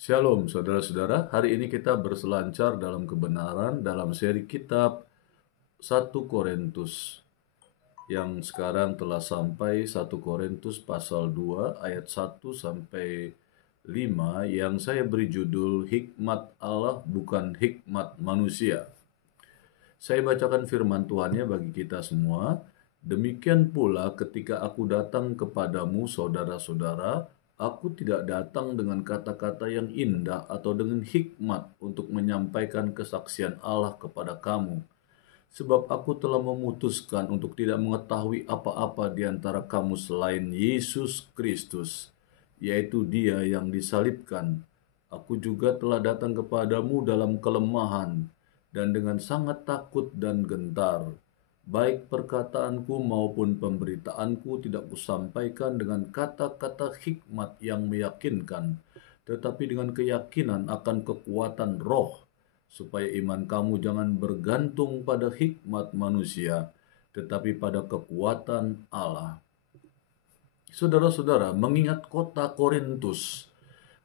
Shalom saudara-saudara, hari ini kita berselancar dalam kebenaran dalam seri kitab 1 Korintus yang sekarang telah sampai 1 Korintus pasal 2 ayat 1 sampai 5 yang saya beri judul Hikmat Allah bukan hikmat manusia. Saya bacakan firman Tuhannya bagi kita semua. Demikian pula ketika aku datang kepadamu saudara-saudara, aku tidak datang dengan kata-kata yang indah atau dengan hikmat untuk menyampaikan kesaksian Allah kepada kamu. Sebab aku telah memutuskan untuk tidak mengetahui apa-apa di antara kamu selain Yesus Kristus, yaitu Dia yang disalibkan. Aku juga telah datang kepadamu dalam kelemahan dan dengan sangat takut dan gentar. Baik perkataanku maupun pemberitaanku tidak kusampaikan dengan kata-kata hikmat yang meyakinkan, tetapi dengan keyakinan akan kekuatan roh, supaya iman kamu jangan bergantung pada hikmat manusia, tetapi pada kekuatan Allah. Saudara-saudara, mengingat kota Korintus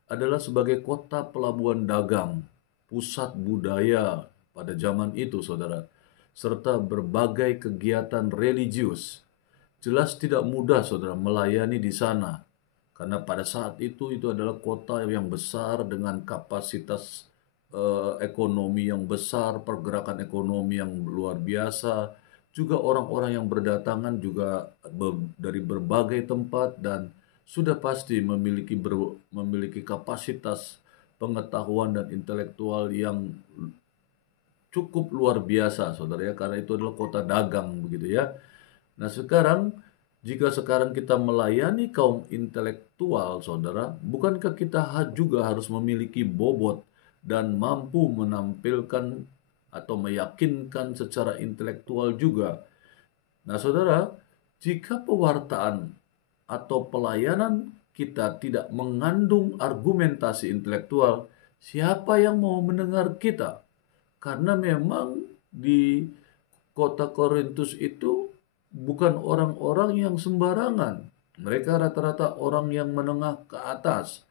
adalah sebagai kota pelabuhan dagang, pusat budaya pada zaman itu, saudara, serta berbagai kegiatan religius. Jelas tidak mudah, saudara, melayani di sana. Karena pada saat itu adalah kota yang besar dengan kapasitas ekonomi yang besar, pergerakan ekonomi yang luar biasa. Juga orang-orang yang berdatangan juga dari berbagai tempat dan sudah pasti memiliki kapasitas pengetahuan dan intelektual yang cukup luar biasa, saudara ya, karena itu adalah kota dagang begitu ya. Nah sekarang, jika sekarang kita melayani kaum intelektual, saudara, bukankah kita juga harus memiliki bobot dan mampu menampilkan atau meyakinkan secara intelektual juga? Nah saudara, jika pewartaan atau pelayanan kita tidak mengandung argumentasi intelektual, siapa yang mau mendengar kita? Karena memang di kota Korintus itu bukan orang-orang yang sembarangan. Mereka rata-rata orang yang menengah ke atas.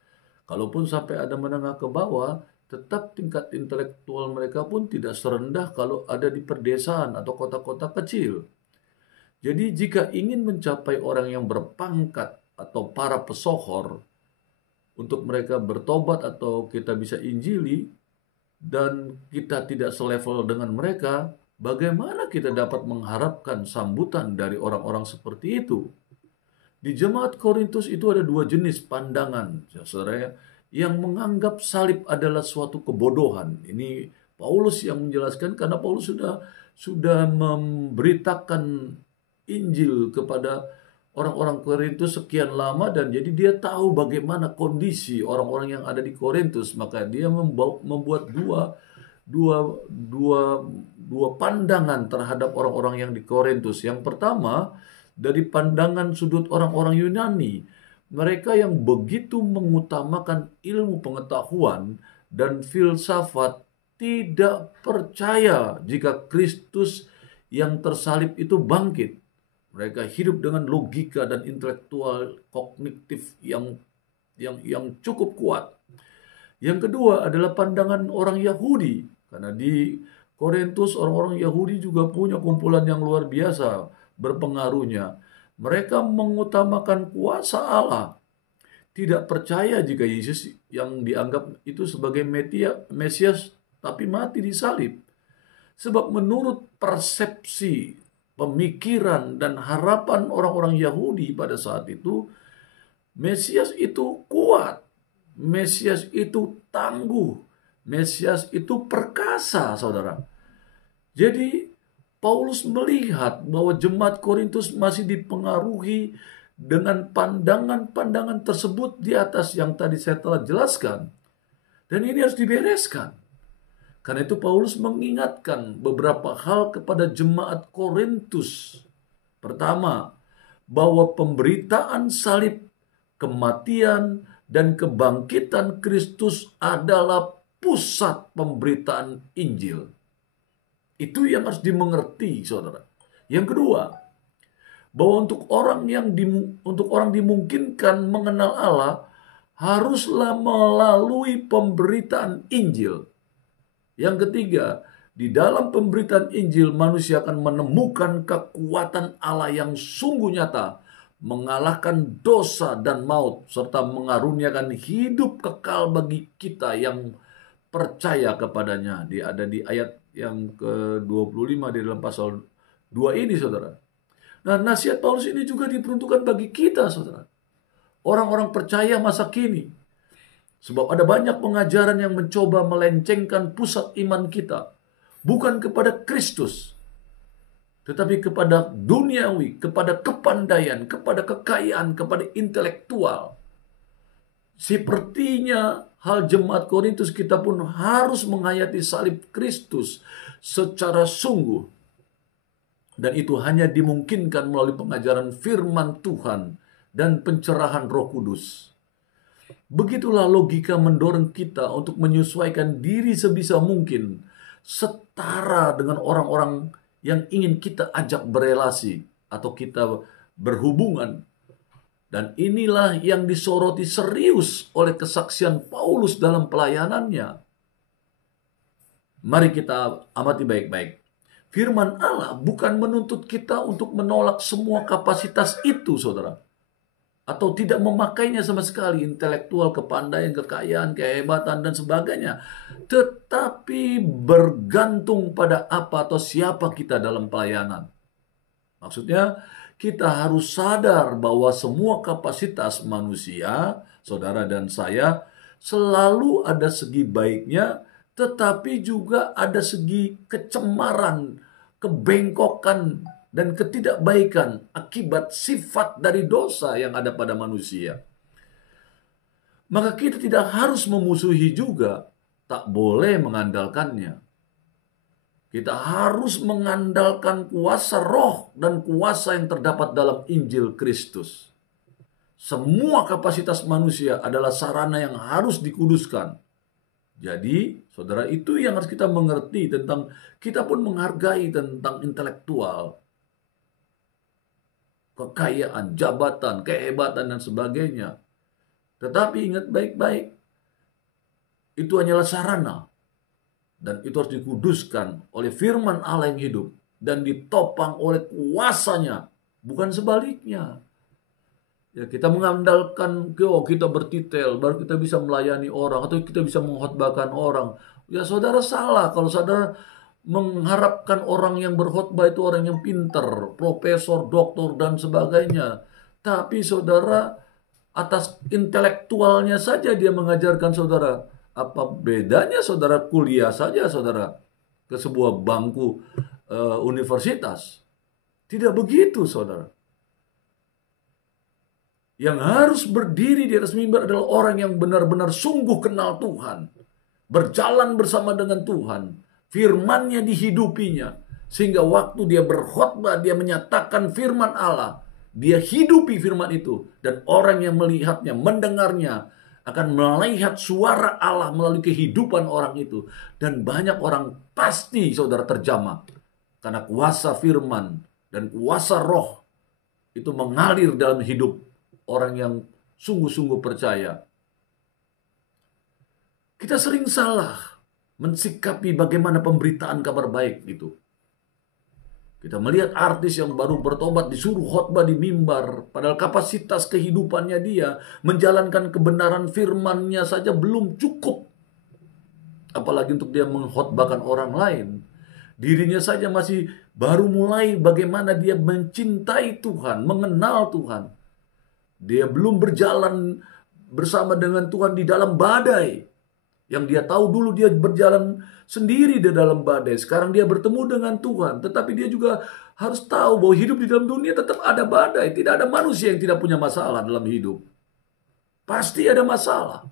Kalaupun sampai ada menengah ke bawah, tetap tingkat intelektual mereka pun tidak serendah kalau ada di pedesaan atau kota-kota kecil. Jadi jika ingin mencapai orang yang berpangkat atau para pesohor, untuk mereka bertobat atau kita bisa injili, dan kita tidak selevel dengan mereka, bagaimana kita dapat mengharapkan sambutan dari orang-orang seperti itu? Di jemaat Korintus itu ada dua jenis pandangan, saudara, yang menganggap salib adalah suatu kebodohan. Ini Paulus yang menjelaskan karena Paulus sudah memberitakan Injil kepada orang-orang Korintus sekian lama, dan jadi dia tahu bagaimana kondisi orang-orang yang ada di Korintus. Maka dia membuat dua pandangan terhadap orang-orang yang di Korintus. Yang pertama, dari pandangan sudut orang-orang Yunani, mereka yang begitu mengutamakan ilmu pengetahuan dan filsafat, tidak percaya jika Kristus yang tersalib itu bangkit. Mereka hidup dengan logika dan intelektual kognitif yang cukup kuat. Yang kedua adalah pandangan orang Yahudi, karena di Korintus orang-orang Yahudi juga punya kumpulan yang luar biasa berpengaruhnya. Mereka mengutamakan kuasa Allah, tidak percaya jika Yesus yang dianggap itu sebagai Mesias tapi mati di salib. Sebab menurut persepsi, pemikiran, dan harapan orang-orang Yahudi pada saat itu, Mesias itu kuat, Mesias itu tangguh, Mesias itu perkasa, saudara. Jadi Paulus melihat bahwa jemaat Korintus masih dipengaruhi dengan pandangan-pandangan tersebut di atas yang tadi saya telah jelaskan. Dan ini harus dibereskan. Karena itu Paulus mengingatkan beberapa hal kepada jemaat Korintus. Pertama, bahwa pemberitaan salib, kematian, dan kebangkitan Kristus adalah pusat pemberitaan Injil. Itu yang harus dimengerti, saudara. Yang kedua, bahwa untuk orang dimungkinkan mengenal Allah, haruslah melalui pemberitaan Injil. Yang ketiga, di dalam pemberitaan Injil manusia akan menemukan kekuatan Allah yang sungguh nyata, mengalahkan dosa dan maut, serta mengaruniakan hidup kekal bagi kita yang percaya kepadanya. Ada di ayat yang ke-25 di dalam pasal 2 ini, saudara. Nah, nasihat Paulus ini juga diperuntukkan bagi kita, saudara. Orang-orang percaya masa kini. Sebab ada banyak pengajaran yang mencoba melencengkan pusat iman kita. Bukan kepada Kristus, tetapi kepada duniawi, kepada kepandaian, kepada kekayaan, kepada intelektual. Sepertinya hal jemaat Korintus, kita pun harus menghayati salib Kristus secara sungguh. Dan itu hanya dimungkinkan melalui pengajaran firman Tuhan dan pencerahan Roh Kudus. Begitulah logika mendorong kita untuk menyesuaikan diri sebisa mungkin setara dengan orang-orang yang ingin kita ajak berelasi atau kita berhubungan. Dan inilah yang disoroti serius oleh kesaksian Paulus dalam pelayanannya. Mari kita amati baik-baik. Firman Allah bukan menuntut kita untuk menolak semua kapasitas itu, saudara. Atau tidak memakainya sama sekali, intelektual, kepandaian, kekayaan, kehebatan, dan sebagainya. Tetapi bergantung pada apa atau siapa kita dalam pelayanan. Maksudnya, kita harus sadar bahwa semua kapasitas manusia, saudara dan saya, selalu ada segi baiknya, tetapi juga ada segi kecemaran, kebengkokan, dan ketidakbaikan akibat sifat dari dosa yang ada pada manusia. Maka kita tidak harus memusuhi juga, tak boleh mengandalkannya. Kita harus mengandalkan kuasa roh dan kuasa yang terdapat dalam Injil Kristus. Semua kapasitas manusia adalah sarana yang harus dikuduskan. Jadi, saudara, itu yang harus kita mengerti tentang, kita pun menghargai tentang intelektual, kekayaan, jabatan, kehebatan, dan sebagainya. Tetapi ingat baik-baik, itu hanyalah sarana. Dan itu harus dikuduskan oleh firman Allah yang hidup. Dan ditopang oleh kuasanya. Bukan sebaliknya. Ya, kita mengandalkan, kita bertitel, baru kita bisa melayani orang. Atau kita bisa mengkhotbahkan orang. Ya, saudara salah kalau saudara mengharapkan orang yang berkhotbah itu orang yang pinter, profesor, doktor, dan sebagainya. Tapi saudara, atas intelektualnya saja dia mengajarkan saudara. Apa bedanya saudara kuliah saja saudara ke sebuah bangku universitas? Tidak begitu, saudara. Yang harus berdiri di atas mimbar adalah orang yang benar-benar sungguh kenal Tuhan. Berjalan bersama dengan Tuhan. Firman-Nya dihidupinya. Sehingga waktu dia berkhotbah, dia menyatakan firman Allah. Dia hidupi firman itu. Dan orang yang melihatnya, mendengarnya, akan melihat suara Allah melalui kehidupan orang itu. Dan banyak orang pasti, saudara, terjamah. Karena kuasa firman dan kuasa roh itu mengalir dalam hidup orang yang sungguh-sungguh percaya. Kita sering salah mensikapi bagaimana pemberitaan kabar baik itu. Kita melihat artis yang baru bertobat disuruh khotbah di mimbar, padahal kapasitas kehidupannya dia menjalankan kebenaran firman-Nya saja belum cukup. Apalagi untuk dia mengkhotbahkan orang lain. Dirinya saja masih baru mulai bagaimana dia mencintai Tuhan, mengenal Tuhan. Dia belum berjalan bersama dengan Tuhan di dalam badai. Yang dia tahu dulu dia berjalan sendiri di dalam badai. Sekarang dia bertemu dengan Tuhan. Tetapi dia juga harus tahu bahwa hidup di dalam dunia tetap ada badai. Tidak ada manusia yang tidak punya masalah dalam hidup. Pasti ada masalah.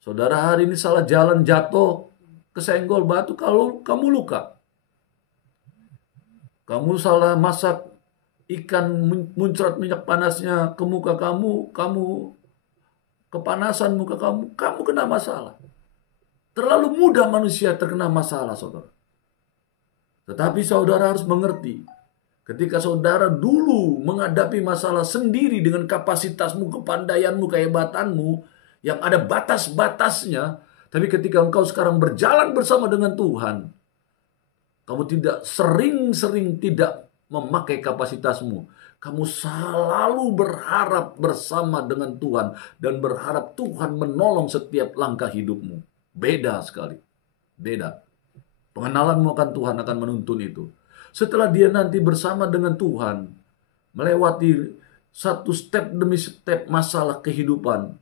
Saudara hari ini salah jalan, jatuh, kesenggol batu, kalau kamu luka. Kamu salah masak ikan, muncrat minyak panasnya ke muka kamu kepanasan muka kamu kena masalah. Terlalu mudah manusia terkena masalah, saudara. Tetapi saudara harus mengerti Ketika saudara dulu menghadapi masalah sendiri dengan kapasitasmu, kepandaianmu, kehebatanmu, yang ada batas-batasnya, tapi ketika engkau sekarang berjalan bersama dengan Tuhan, kamu tidak sering-sering tidak memakai kapasitasmu. Kamu selalu berharap bersama dengan Tuhan dan berharap Tuhan menolong setiap langkah hidupmu. Beda sekali. Beda. Pengenalanmu akan Tuhan akan menuntun itu. Setelah dia nanti bersama dengan Tuhan, melewati satu step demi step masalah kehidupan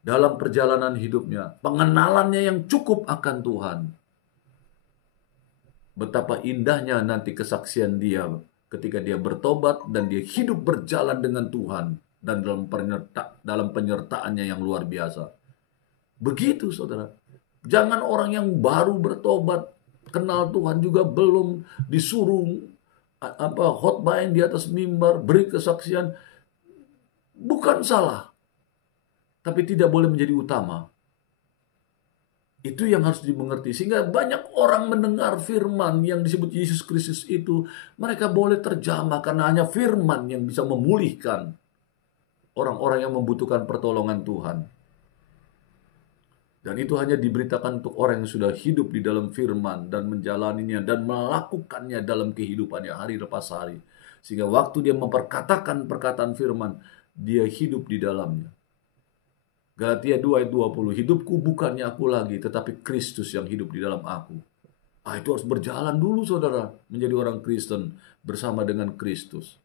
dalam perjalanan hidupnya, pengenalannya yang cukup akan Tuhan. Betapa indahnya nanti kesaksian dia ketika dia bertobat dan dia hidup berjalan dengan Tuhan dan dalam penyertaannya yang luar biasa. Begitu saudara. Jangan orang yang baru bertobat, kenal Tuhan juga belum, disuruh khotbahin di atas mimbar, beri kesaksian, bukan salah, tapi tidak boleh menjadi utama. Itu yang harus dimengerti, sehingga banyak orang mendengar firman yang disebut Yesus Kristus itu, mereka boleh terjamah karena hanya firman yang bisa memulihkan orang-orang yang membutuhkan pertolongan Tuhan. Dan itu hanya diberitakan untuk orang yang sudah hidup di dalam firman dan menjalaninya dan melakukannya dalam kehidupannya hari lepas hari. Sehingga waktu dia memperkatakan perkataan firman, dia hidup di dalamnya. Galatia 2 ayat 20, hidupku bukannya aku lagi, tetapi Kristus yang hidup di dalam aku. Itu harus berjalan dulu saudara, menjadi orang Kristen bersama dengan Kristus.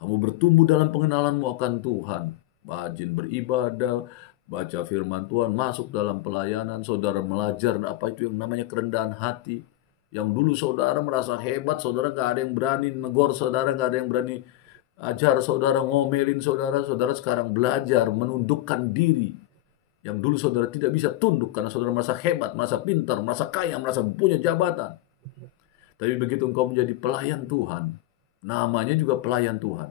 Kamu bertumbuh dalam pengenalanmu akan Tuhan, rajin beribadah, baca firman Tuhan, masuk dalam pelayanan, saudara belajar apa itu yang namanya kerendahan hati. Yang dulu saudara merasa hebat, saudara gak ada yang berani negor, saudara gak ada yang berani ajar saudara, ngomelin saudara, saudara sekarang belajar menundukkan diri. Yang dulu saudara tidak bisa tunduk karena saudara merasa hebat, merasa pintar, merasa kaya, merasa punya jabatan. Tapi begitu engkau menjadi pelayan Tuhan, namanya juga pelayan Tuhan,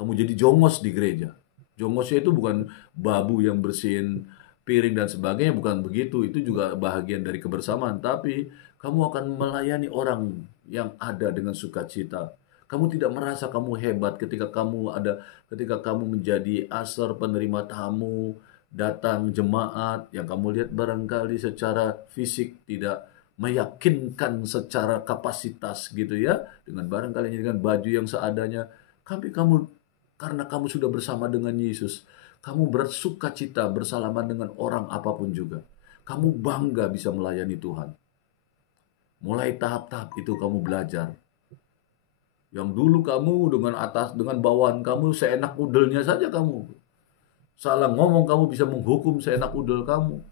kamu jadi jongos di gereja. Jongosnya itu bukan babu yang bersihin piring dan sebagainya, bukan begitu. Itu juga bahagian dari kebersamaan. Tapi kamu akan melayani orang yang ada dengan sukacita. Kamu tidak merasa kamu hebat ketika kamu menjadi asar penerima tamu, datang jemaat, yang kamu lihat barangkali secara fisik tidak meyakinkan secara kapasitas gitu ya, dengan barangkali dengan baju yang seadanya. Tapi karena kamu sudah bersama dengan Yesus, kamu bersukacita bersalaman dengan orang apapun juga. Kamu bangga bisa melayani Tuhan. Mulai tahap-tahap itu kamu belajar. Yang dulu kamu dengan bawahan kamu seenak udelnya saja kamu. Salah ngomong kamu bisa menghukum seenak udel kamu.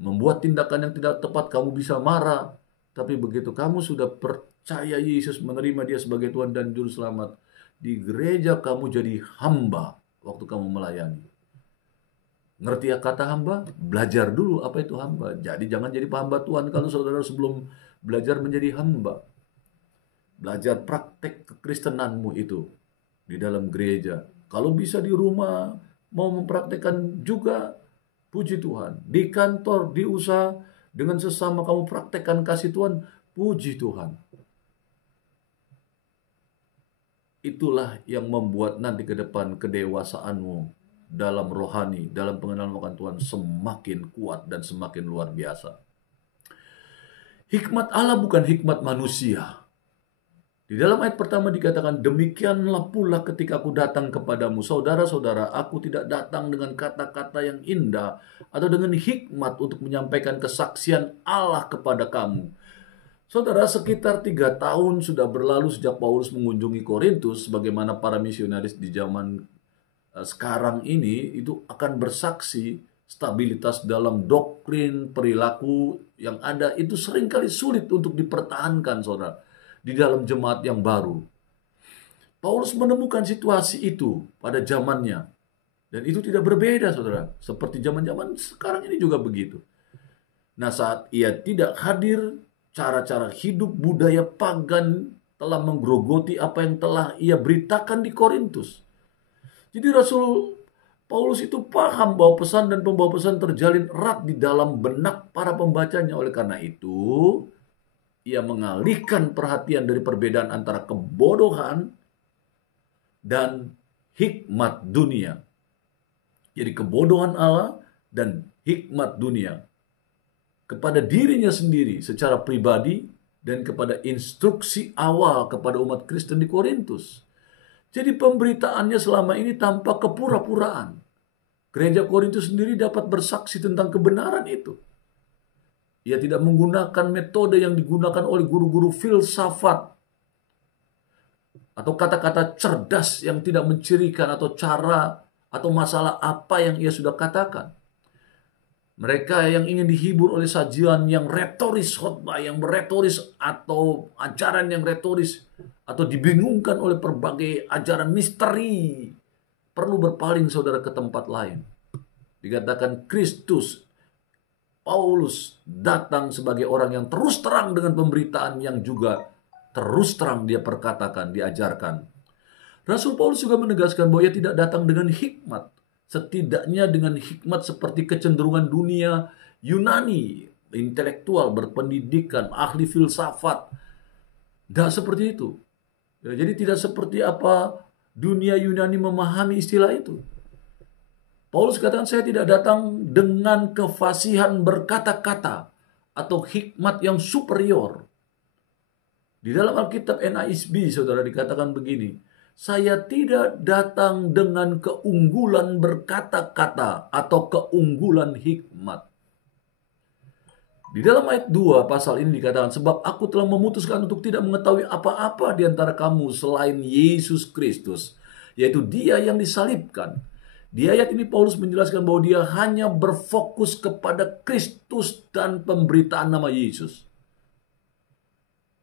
Membuat tindakan yang tidak tepat kamu bisa marah. Tapi begitu kamu sudah percaya Yesus, menerima dia sebagai Tuhan dan Juru Selamat, di gereja kamu jadi hamba waktu kamu melayani. Ngerti ya kata hamba? Belajar dulu apa itu hamba. Jadi jangan jadi hamba Tuhan kalau saudara sebelum belajar menjadi hamba. Belajar praktek kekristenanmu itu di dalam gereja. Kalau bisa di rumah mau mempraktekkan juga, puji Tuhan. Di kantor, di usaha, dengan sesama kamu praktekkan kasih Tuhan, puji Tuhan. Itulah yang membuat nanti ke depan kedewasaanmu dalam rohani, dalam pengenalan akan Tuhan semakin kuat dan semakin luar biasa. Hikmat Allah bukan hikmat manusia. Di dalam ayat pertama dikatakan, demikianlah pula ketika aku datang kepadamu. Saudara-saudara, aku tidak datang dengan kata-kata yang indah atau dengan hikmat untuk menyampaikan kesaksian Allah kepada kamu. Saudara, sekitar 3 tahun sudah berlalu sejak Paulus mengunjungi Korintus, bagaimana para misionaris di zaman sekarang ini itu akan bersaksi stabilitas dalam doktrin, perilaku yang ada itu seringkali sulit untuk dipertahankan, saudara, di dalam jemaat yang baru. Paulus menemukan situasi itu pada zamannya. Dan itu tidak berbeda, saudara. Seperti zaman-zaman sekarang ini juga begitu. Nah, saat ia tidak hadir, cara-cara hidup budaya pagan telah menggerogoti apa yang telah ia beritakan di Korintus. Jadi Rasul Paulus itu paham bahwa pesan dan pembawa pesan terjalin erat di dalam benak para pembacanya. Oleh karena itu, ia mengalihkan perhatian dari perbedaan antara kebodohan dan hikmat dunia. Jadi kebodohan Allah dan hikmat dunia kepada dirinya sendiri secara pribadi dan kepada instruksi awal kepada umat Kristen di Korintus. Jadi pemberitaannya selama ini tanpa kepura-puraan. Gereja Korintus sendiri dapat bersaksi tentang kebenaran itu. Ia tidak menggunakan metode yang digunakan oleh guru-guru filsafat atau kata-kata cerdas yang tidak mencirikan atau cara atau masalah apa yang ia sudah katakan. Mereka yang ingin dihibur oleh sajian yang retoris, khotbah yang berretoris atau ajaran yang retoris atau dibingungkan oleh berbagai ajaran misteri, perlu berpaling saudara ke tempat lain. Dikatakan Kristus, Paulus datang sebagai orang yang terus terang dengan pemberitaan yang juga terus terang dia perkatakan, diajarkan. Rasul Paulus juga menegaskan bahwa ia tidak datang dengan hikmat. Setidaknya dengan hikmat seperti kecenderungan dunia Yunani, intelektual, berpendidikan, ahli filsafat. Tidak seperti itu. Ya, jadi tidak seperti apa dunia Yunani memahami istilah itu. Paulus katakan, saya tidak datang dengan kefasihan berkata-kata atau hikmat yang superior. Di dalam Alkitab NASB, saudara, dikatakan begini, saya tidak datang dengan keunggulan berkata-kata atau keunggulan hikmat. Di dalam ayat 2 pasal ini dikatakan, sebab aku telah memutuskan untuk tidak mengetahui apa-apa di antara kamu selain Yesus Kristus, yaitu Dia yang disalibkan. Di ayat ini Paulus menjelaskan bahwa dia hanya berfokus kepada Kristus dan pemberitaan nama Yesus.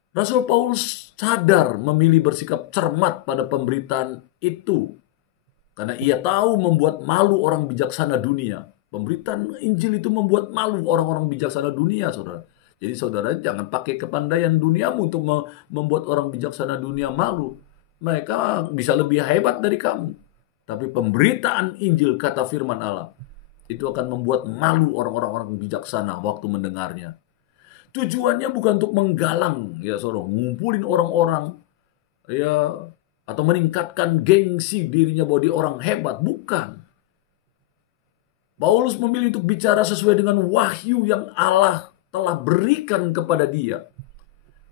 Rasul Paulus sadar memilih bersikap cermat pada pemberitaan itu karena ia tahu membuat malu orang bijaksana dunia. Pemberitaan Injil itu membuat malu orang-orang bijaksana dunia, saudara. Jadi saudara jangan pakai kepandaian duniamu untuk membuat orang bijaksana dunia malu. Mereka bisa lebih hebat dari kamu. Tapi pemberitaan Injil, kata firman Allah, itu akan membuat malu orang-orang bijaksana waktu mendengarnya. Tujuannya bukan untuk menggalang, ya saudara, ngumpulin orang-orang, ya, atau meningkatkan gengsi dirinya bahwa dia orang hebat, bukan. Paulus memilih untuk bicara sesuai dengan wahyu yang Allah telah berikan kepada dia.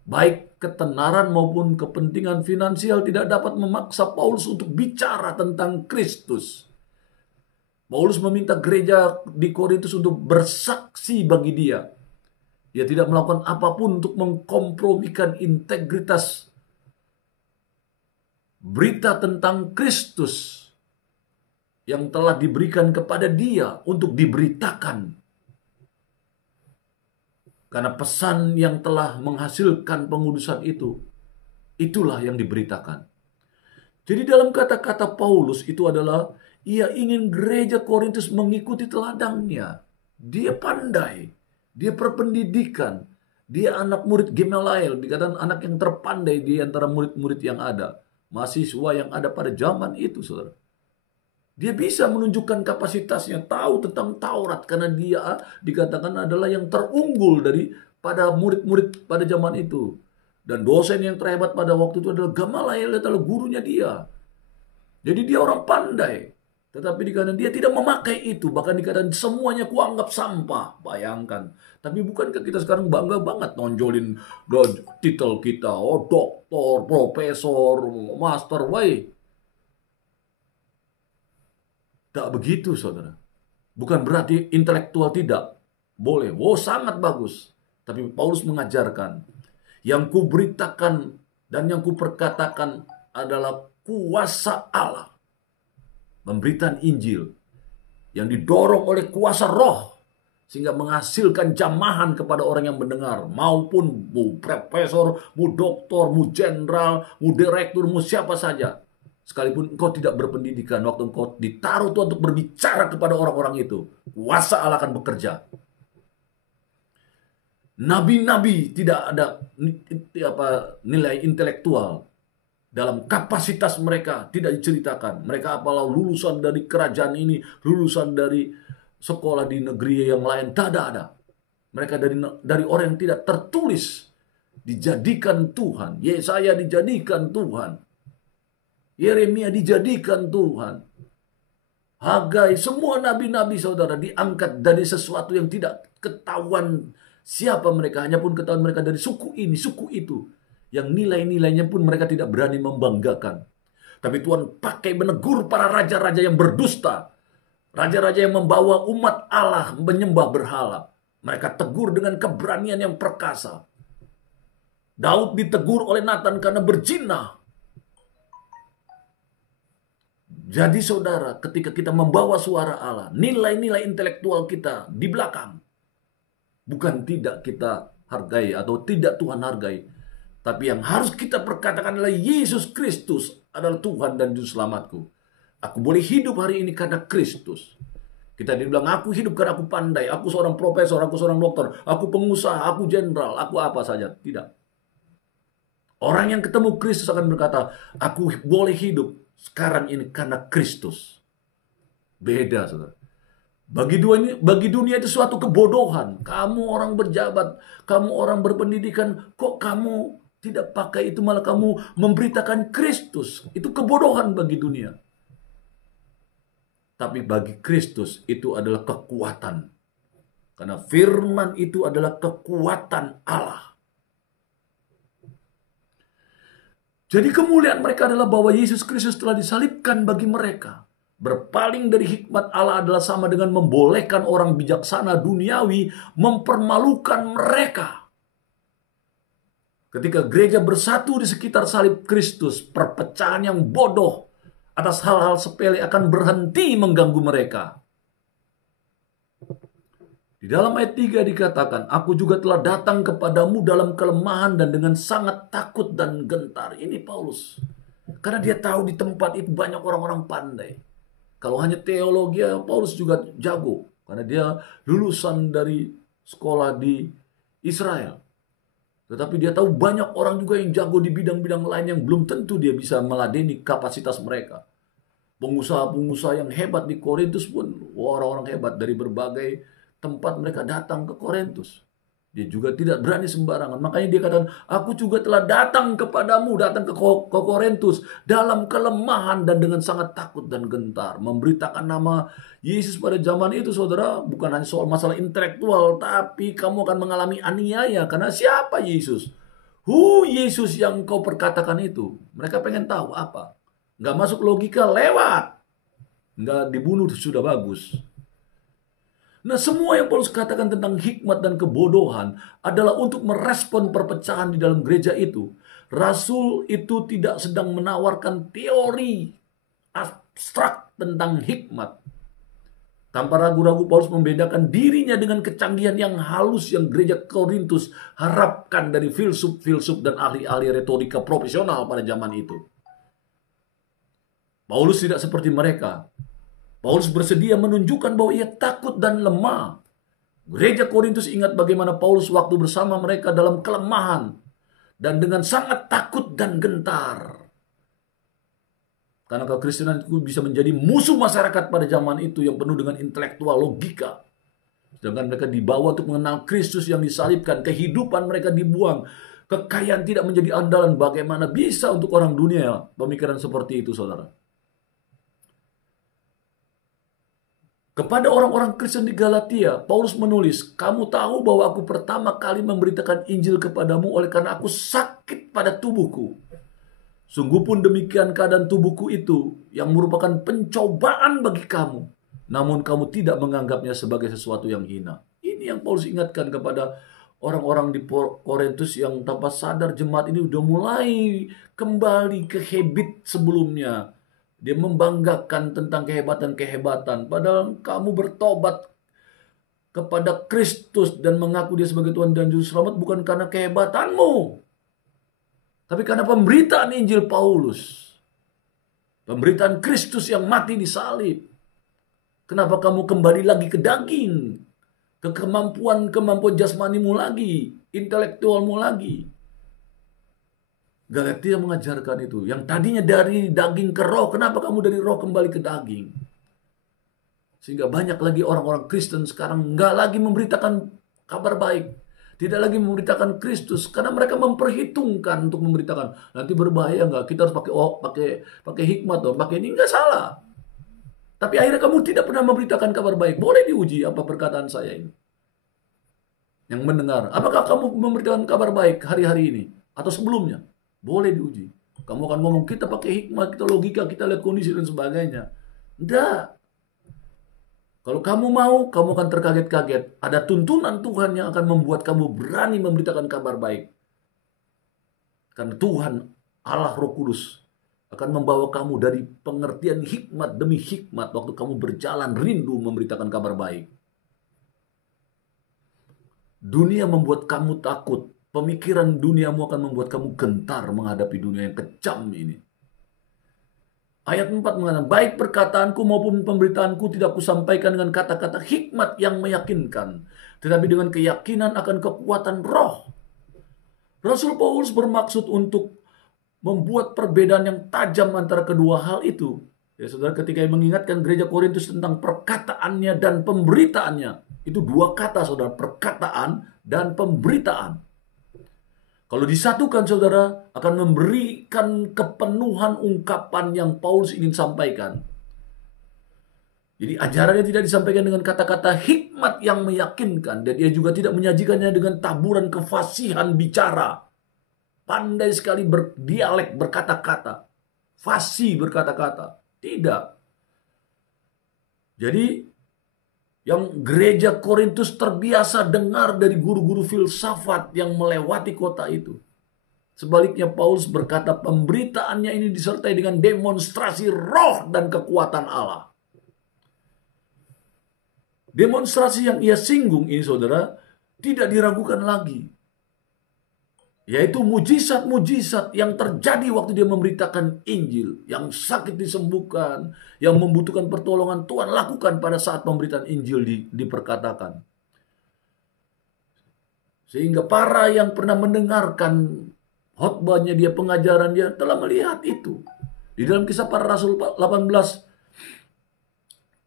Baik ketenaran maupun kepentingan finansial tidak dapat memaksa Paulus untuk bicara tentang Kristus. Paulus meminta gereja di Korintus untuk bersaksi bagi dia. Ia tidak melakukan apapun untuk mengkompromikan integritas berita tentang Kristus yang telah diberikan kepada dia untuk diberitakan. Karena pesan yang telah menghasilkan pengudusan itu, itulah yang diberitakan. Jadi dalam kata-kata Paulus itu adalah, ia ingin gereja Korintus mengikuti teladannya. Dia pandai, dia berpendidikan, dia anak murid Gamaliel, dikatakan anak yang terpandai di antara murid-murid yang ada. Mahasiswa yang ada pada zaman itu, saudara. Dia bisa menunjukkan kapasitasnya, tahu tentang Taurat, karena dia dikatakan adalah yang terunggul daripada murid-murid pada zaman itu. Dan dosen yang terhebat pada waktu itu adalah Gamaliel, adalah gurunya dia. Jadi dia orang pandai. Tetapi dikatakan dia tidak memakai itu, bahkan dikatakan semuanya kuanggap sampah. Bayangkan. Tapi bukankah kita sekarang bangga banget nonjolin titel kita, oh doktor, profesor, master, why? Tak begitu, saudara. Bukan berarti intelektual tidak. Boleh. Oh, sangat bagus. Tapi Paulus mengajarkan, yang kuberitakan dan yang kuperkatakan adalah kuasa Allah. Pemberitaan Injil yang didorong oleh kuasa roh, sehingga menghasilkan jamahan kepada orang yang mendengar. Maupun mu profesor, mu doktor, mu jenderal, mu direktur, mu siapa saja. Sekalipun engkau tidak berpendidikan, waktu engkau ditaruh Tuhan untuk berbicara kepada orang-orang itu, kuasa Allah akan bekerja. Nabi-nabi tidak ada nilai intelektual dalam kapasitas mereka, tidak diceritakan. Mereka apalah lulusan dari kerajaan ini, lulusan dari sekolah di negeri yang lain, tidak ada. Mereka dari orang yang tidak tertulis dijadikan Tuhan. Yesaya dijadikan Tuhan. Yeremia dijadikan Tuhan. Hagai, semua nabi-nabi saudara diangkat dari sesuatu yang tidak ketahuan siapa mereka. Hanya pun ketahuan mereka dari suku ini, suku itu. Yang nilai-nilainya pun mereka tidak berani membanggakan. Tapi Tuhan pakai menegur para raja-raja yang berdusta. Raja-raja yang membawa umat Allah menyembah berhala. Mereka tegur dengan keberanian yang perkasa. Daud ditegur oleh Nathan karena berzina. Jadi saudara, ketika kita membawa suara Allah, nilai-nilai intelektual kita di belakang. Bukan tidak kita hargai atau tidak Tuhan hargai. Tapi yang harus kita perkatakan adalah Yesus Kristus adalah Tuhan dan Juru Selamatku. Aku boleh hidup hari ini karena Kristus. Kita dibilang aku hidup karena aku pandai, aku seorang profesor, aku seorang dokter, aku pengusaha, aku jenderal, aku apa saja. Tidak. Orang yang ketemu Kristus akan berkata, aku boleh hidup sekarang ini karena Kristus. Beda, saudara. Bagi dunia itu suatu kebodohan. Kamu orang berjabat, kamu orang berpendidikan, kok kamu tidak pakai itu, malah kamu memberitakan Kristus. Itu kebodohan bagi dunia. Tapi bagi Kristus itu adalah kekuatan. Karena firman itu adalah kekuatan Allah. Jadi kemuliaan mereka adalah bahwa Yesus Kristus telah disalibkan bagi mereka. Berpaling dari hikmat Allah adalah sama dengan membolehkan orang bijaksana duniawi mempermalukan mereka. Ketika gereja bersatu di sekitar salib Kristus, perpecahan yang bodoh atas hal-hal sepele akan berhenti mengganggu mereka. Di dalam ayat 3 dikatakan, aku juga telah datang kepadamu dalam kelemahan dan dengan sangat takut dan gentar. Ini Paulus. Karena dia tahu di tempat itu banyak orang-orang pandai. Kalau hanya teologi, Paulus juga jago. Karena dia lulusan dari sekolah di Israel. Tetapi dia tahu banyak orang juga yang jago di bidang-bidang lain yang belum tentu dia bisa meladeni kapasitas mereka. Pengusaha-pengusaha yang hebat di Korintus pun, orang-orang hebat dari berbagai tempat mereka datang ke Korintus. Dia juga tidak berani sembarangan. Makanya dia katakan, aku juga telah datang kepadamu, datang ke Korintus dalam kelemahan dan dengan sangat takut dan gentar. Memberitakan nama Yesus pada zaman itu, saudara, bukan hanya soal masalah intelektual, tapi kamu akan mengalami aniaya. Karena siapa Yesus? Yesus yang kau perkatakan itu? Mereka pengen tahu apa? Nggak masuk logika, lewat. Nggak dibunuh, sudah bagus. Nah, semua yang Paulus katakan tentang hikmat dan kebodohan adalah untuk merespon perpecahan di dalam gereja itu. Rasul itu tidak sedang menawarkan teori abstrak tentang hikmat. Tanpa ragu-ragu Paulus membedakan dirinya dengan kecanggihan yang halus yang gereja Korintus harapkan dari filsuf-filsuf dan ahli-ahli retorika profesional pada zaman itu. Paulus tidak seperti mereka. Paulus bersedia menunjukkan bahwa ia takut dan lemah. Gereja Korintus ingat bagaimana Paulus waktu bersama mereka dalam kelemahan dan dengan sangat takut dan gentar. Karena kekristenan itu bisa menjadi musuh masyarakat pada zaman itu yang penuh dengan intelektual logika. Sedangkan mereka dibawa untuk mengenal Kristus yang disalibkan, kehidupan mereka dibuang, kekayaan tidak menjadi andalan. Bagaimana bisa untuk orang dunia pemikiran seperti itu, saudara? Kepada orang-orang Kristen di Galatia, Paulus menulis, kamu tahu bahwa aku pertama kali memberitakan Injil kepadamu oleh karena aku sakit pada tubuhku. Sungguh pun demikian keadaan tubuhku itu yang merupakan pencobaan bagi kamu. Namun kamu tidak menganggapnya sebagai sesuatu yang hina. Ini yang Paulus ingatkan kepada orang-orang di Korintus yang tanpa sadar jemaat ini udah mulai kembali ke habit sebelumnya. Dia membanggakan tentang kehebatan-kehebatan. Padahal kamu bertobat kepada Kristus dan mengaku dia sebagai Tuhan dan Juru Selamat bukan karena kehebatanmu. Tapi karena pemberitaan Injil Paulus. Pemberitaan Kristus yang mati di salib. Kenapa kamu kembali lagi ke daging? Ke kemampuan jasmanimu lagi. Intelektualmu lagi. Galatia mengajarkan itu. Yang tadinya dari daging ke roh, kenapa kamu dari roh kembali ke daging? Sehingga banyak lagi orang-orang Kristen sekarang nggak lagi memberitakan kabar baik. Tidak lagi memberitakan Kristus karena mereka memperhitungkan untuk memberitakan. Nanti berbahaya nggak? Kita harus pakai hikmat dong, pakai ini nggak salah. Tapi akhirnya kamu tidak pernah memberitakan kabar baik. Boleh diuji apa perkataan saya ini. Yang mendengar, apakah kamu memberitakan kabar baik hari-hari ini atau sebelumnya? Boleh diuji. Kamu akan ngomong kita pakai hikmat, kita logika, kita lihat kondisi dan sebagainya. Enggak. Kalau kamu mau, kamu akan terkaget-kaget. Ada tuntunan Tuhan yang akan membuat kamu berani memberitakan kabar baik. Karena Tuhan, Allah Roh Kudus, akan membawa kamu dari pengertian hikmat demi hikmat waktu kamu berjalan rindu memberitakan kabar baik. Dunia membuat kamu takut. Pemikiran duniamu akan membuat kamu gentar menghadapi dunia yang kejam ini. Ayat 4 mengatakan, baik perkataanku maupun pemberitaanku tidak kusampaikan dengan kata-kata hikmat yang meyakinkan, tetapi dengan keyakinan akan kekuatan roh. Rasul Paulus bermaksud untuk membuat perbedaan yang tajam antara kedua hal itu. Ya saudara, ketika mengingatkan gereja Korintus tentang perkataannya dan pemberitaannya. Itu dua kata saudara, perkataan dan pemberitaan. Kalau disatukan saudara, akan memberikan kepenuhan ungkapan yang Paulus ingin sampaikan. Jadi ajarannya tidak disampaikan dengan kata-kata hikmat yang meyakinkan. Dan dia juga tidak menyajikannya dengan taburan kefasihan bicara. Pandai sekali berdialek, berkata-kata. Fasih berkata-kata. Tidak. Jadi yang gereja Korintus terbiasa dengar dari guru-guru filsafat yang melewati kota itu. Sebaliknya Paulus berkata pemberitaannya ini disertai dengan demonstrasi roh dan kekuatan Allah. Demonstrasi yang ia singgung ini saudara tidak diragukan lagi. Yaitu mujizat-mujizat yang terjadi waktu dia memberitakan Injil. Yang sakit disembuhkan, yang membutuhkan pertolongan Tuhan lakukan pada saat pemberitaan Injil diperkatakan. Sehingga para yang pernah mendengarkan khotbahnya dia, pengajaran dia, telah melihat itu. Di dalam Kisah Para Rasul 18,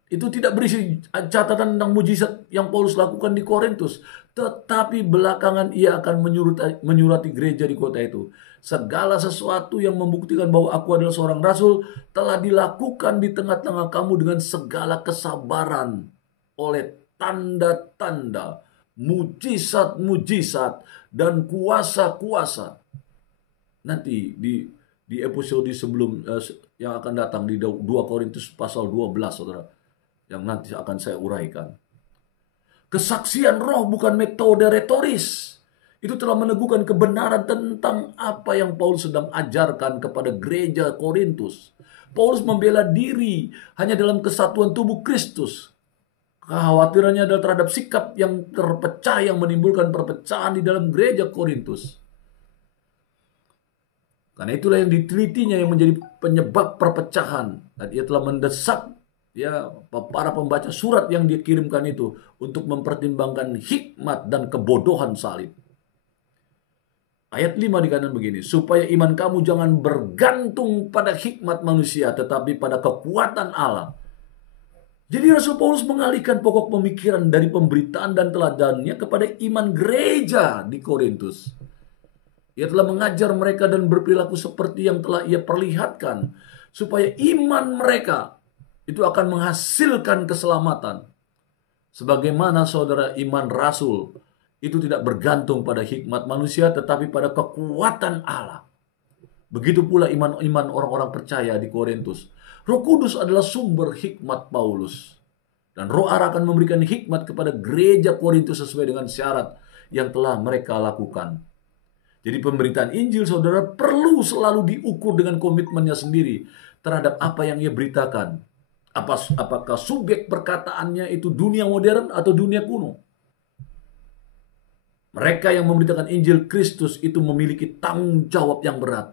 itu tidak berisi catatan tentang mujizat yang Paulus lakukan di Korintus. Tetapi belakangan ia akan menyurati gereja di kota itu. Segala sesuatu yang membuktikan bahwa aku adalah seorang rasul telah dilakukan di tengah-tengah kamu dengan segala kesabaran. Oleh tanda-tanda, mujizat-mujizat, dan kuasa-kuasa. Nanti di episode sebelum yang akan datang di 2 Korintus pasal 12 saudara. Yang nanti akan saya uraikan. Kesaksian roh bukan metode retoris. Itu telah meneguhkan kebenaran tentang apa yang Paulus sedang ajarkan kepada gereja Korintus. Paulus membela diri hanya dalam kesatuan tubuh Kristus. Kekhawatirannya adalah terhadap sikap yang terpecah yang menimbulkan perpecahan di dalam gereja Korintus. Karena itulah yang ditelitinya yang menjadi penyebab perpecahan. Dan ia telah mendesak para pembaca surat yang dikirimkan itu untuk mempertimbangkan hikmat dan kebodohan salib. Ayat 5 dikatakan begini, supaya iman kamu jangan bergantung pada hikmat manusia, tetapi pada kekuatan Allah. Jadi Rasul Paulus mengalihkan pokok pemikiran dari pemberitaan dan teladannya kepada iman gereja di Korintus. Ia telah mengajar mereka dan berperilaku seperti yang telah ia perlihatkan, supaya iman mereka itu akan menghasilkan keselamatan. Sebagaimana saudara iman rasul itu tidak bergantung pada hikmat manusia tetapi pada kekuatan Allah. Begitu pula iman-iman orang-orang percaya di Korintus. Roh Kudus adalah sumber hikmat Paulus. Dan Roh Allah akan memberikan hikmat kepada gereja Korintus sesuai dengan syarat yang telah mereka lakukan. Jadi pemberitaan Injil saudara perlu selalu diukur dengan komitmennya sendiri terhadap apa yang ia beritakan. Apakah subjek perkataannya itu dunia modern atau dunia kuno? Mereka yang memberitakan Injil Kristus itu memiliki tanggung jawab yang berat.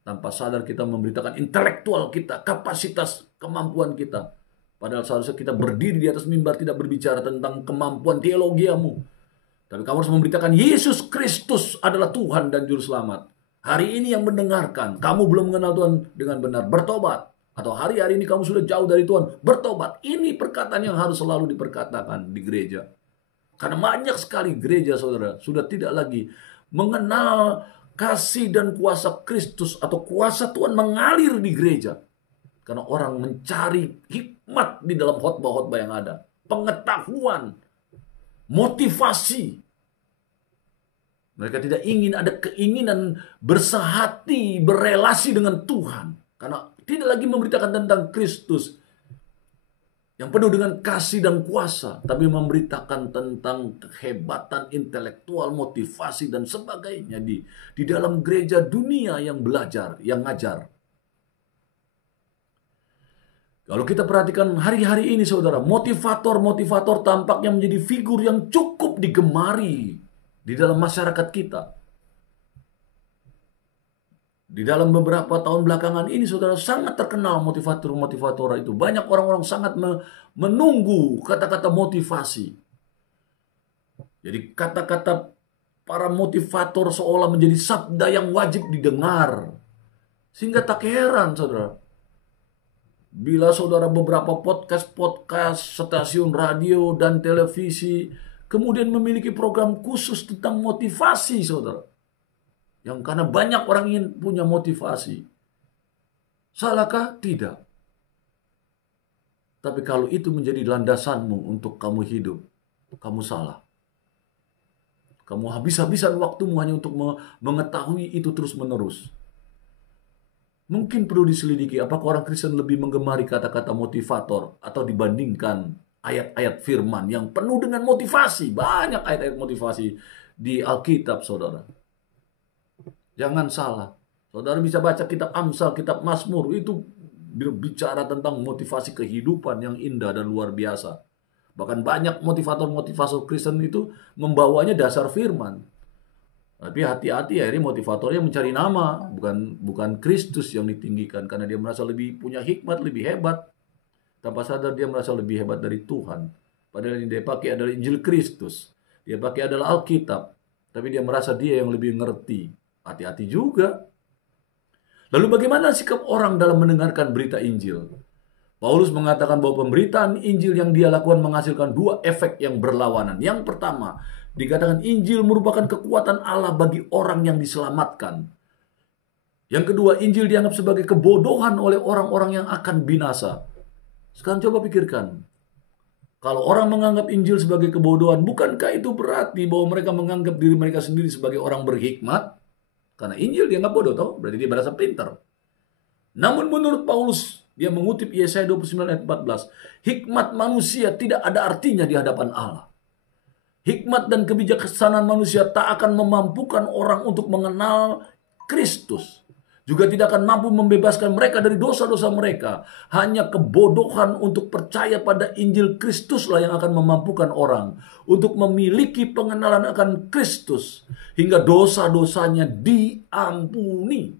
Tanpa sadar kita memberitakan intelektual kita, kapasitas, kemampuan kita. Padahal seharusnya kita berdiri di atas mimbar tidak berbicara tentang kemampuan teologiamu. Tapi kamu harus memberitakan Yesus Kristus adalah Tuhan dan Juru Selamat. Hari ini yang mendengarkan, kamu belum mengenal Tuhan dengan benar, bertobat. Atau hari-hari ini kamu sudah jauh dari Tuhan, bertobat. Ini perkataan yang harus selalu diperkatakan di gereja. Karena banyak sekali gereja, saudara, sudah tidak lagi mengenal kasih dan kuasa Kristus atau kuasa Tuhan mengalir di gereja. Karena orang mencari hikmat di dalam khotbah-khotbah yang ada. Pengetahuan, motivasi. Mereka tidak ingin ada keinginan bersahati, berelasi dengan Tuhan. Karena tidak lagi memberitakan tentang Kristus yang penuh dengan kasih dan kuasa, tapi memberitakan tentang kehebatan intelektual, motivasi, dan sebagainya di dalam gereja dunia yang belajar, yang ngajar. Kalau kita perhatikan hari-hari ini, saudara, motivator-motivator tampaknya menjadi figur yang cukup digemari di dalam masyarakat kita. Di dalam beberapa tahun belakangan ini, saudara, sangat terkenal motivator-motivator itu. Banyak orang-orang sangat menunggu kata-kata motivasi. Jadi kata-kata para motivator seolah menjadi sabda yang wajib didengar. Sehingga tak heran, saudara, bila saudara beberapa podcast, stasiun radio, dan televisi kemudian memiliki program khusus tentang motivasi, saudara. Yang karena banyak orang ingin punya motivasi. Salahkah? Tidak. Tapi kalau itu menjadi landasanmu untuk kamu hidup, kamu salah. Kamu habis-habisan waktumu hanya untuk mengetahui itu terus-menerus. Mungkin perlu diselidiki apakah orang Kristen lebih menggemari kata-kata motivator atau dibandingkan ayat-ayat firman yang penuh dengan motivasi. Banyak ayat-ayat motivasi di Alkitab, saudara. Jangan salah. Saudara bisa baca kitab Amsal, kitab Mazmur, itu berbicara tentang motivasi kehidupan yang indah dan luar biasa. Bahkan banyak motivator-motivator Kristen itu membawanya dasar firman. Tapi hati-hati, akhirnya motivatornya mencari nama, bukan Kristus yang ditinggikan karena dia merasa lebih punya hikmat, lebih hebat. Tanpa sadar dia merasa lebih hebat dari Tuhan. Padahal yang dia pakai adalah Injil Kristus. Dia pakai adalah Alkitab. Tapi dia merasa dia yang lebih ngerti. Hati-hati juga. Lalu bagaimana sikap orang dalam mendengarkan berita Injil? Paulus mengatakan bahwa pemberitaan Injil yang dia lakukan menghasilkan dua efek yang berlawanan. Yang pertama, dikatakan Injil merupakan kekuatan Allah bagi orang yang diselamatkan. Yang kedua, Injil dianggap sebagai kebodohan oleh orang-orang yang akan binasa. Sekarang coba pikirkan. Kalau orang menganggap Injil sebagai kebodohan, bukankah itu berarti bahwa mereka menganggap diri mereka sendiri sebagai orang berhikmat? Karena Injil dianggap bodoh, toh? Berarti dia merasa pintar. Namun menurut Paulus, dia mengutip Yesaya 29 ayat 14, hikmat manusia tidak ada artinya di hadapan Allah. Hikmat dan kebijaksanaan manusia tak akan memampukan orang untuk mengenal Kristus. Juga tidak akan mampu membebaskan mereka dari dosa-dosa mereka. Hanya kebodohan untuk percaya pada Injil Kristuslah yang akan memampukan orang untuk memiliki pengenalan akan Kristus hingga dosa-dosanya diampuni.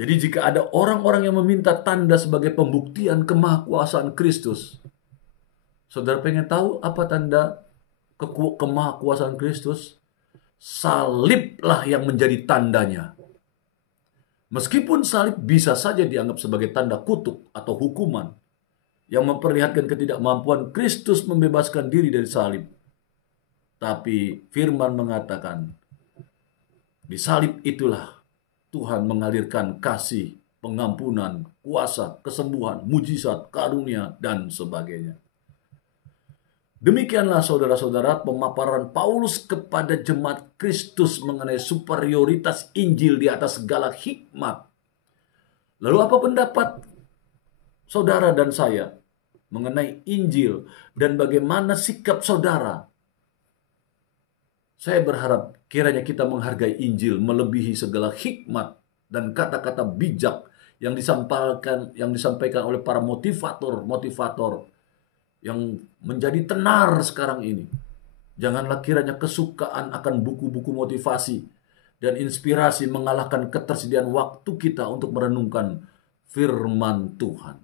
Jadi jika ada orang-orang yang meminta tanda sebagai pembuktian kemahakuasaan Kristus, saudara pengen tahu apa tanda kemahakuasaan Kristus? Saliblah yang menjadi tandanya. Meskipun salib bisa saja dianggap sebagai tanda kutuk atau hukuman yang memperlihatkan ketidakmampuan Kristus membebaskan diri dari salib. Tapi firman mengatakan, di salib itulah Tuhan mengalirkan kasih, pengampunan, kuasa, kesembuhan, mujizat, karunia, dan sebagainya. Demikianlah saudara-saudara pemaparan Paulus kepada jemaat Kristus mengenai superioritas Injil di atas segala hikmat. Lalu apa pendapat saudara dan saya mengenai Injil dan bagaimana sikap saudara? Saya berharap kiranya kita menghargai Injil melebihi segala hikmat dan kata-kata bijak yang disampaikan oleh para motivator yang menjadi tenar sekarang ini. Janganlah kiranya kesukaan akan buku-buku motivasi dan inspirasi mengalahkan ketersediaan waktu kita untuk merenungkan firman Tuhan.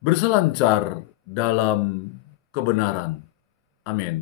Berselancar dalam kebenaran. Amin.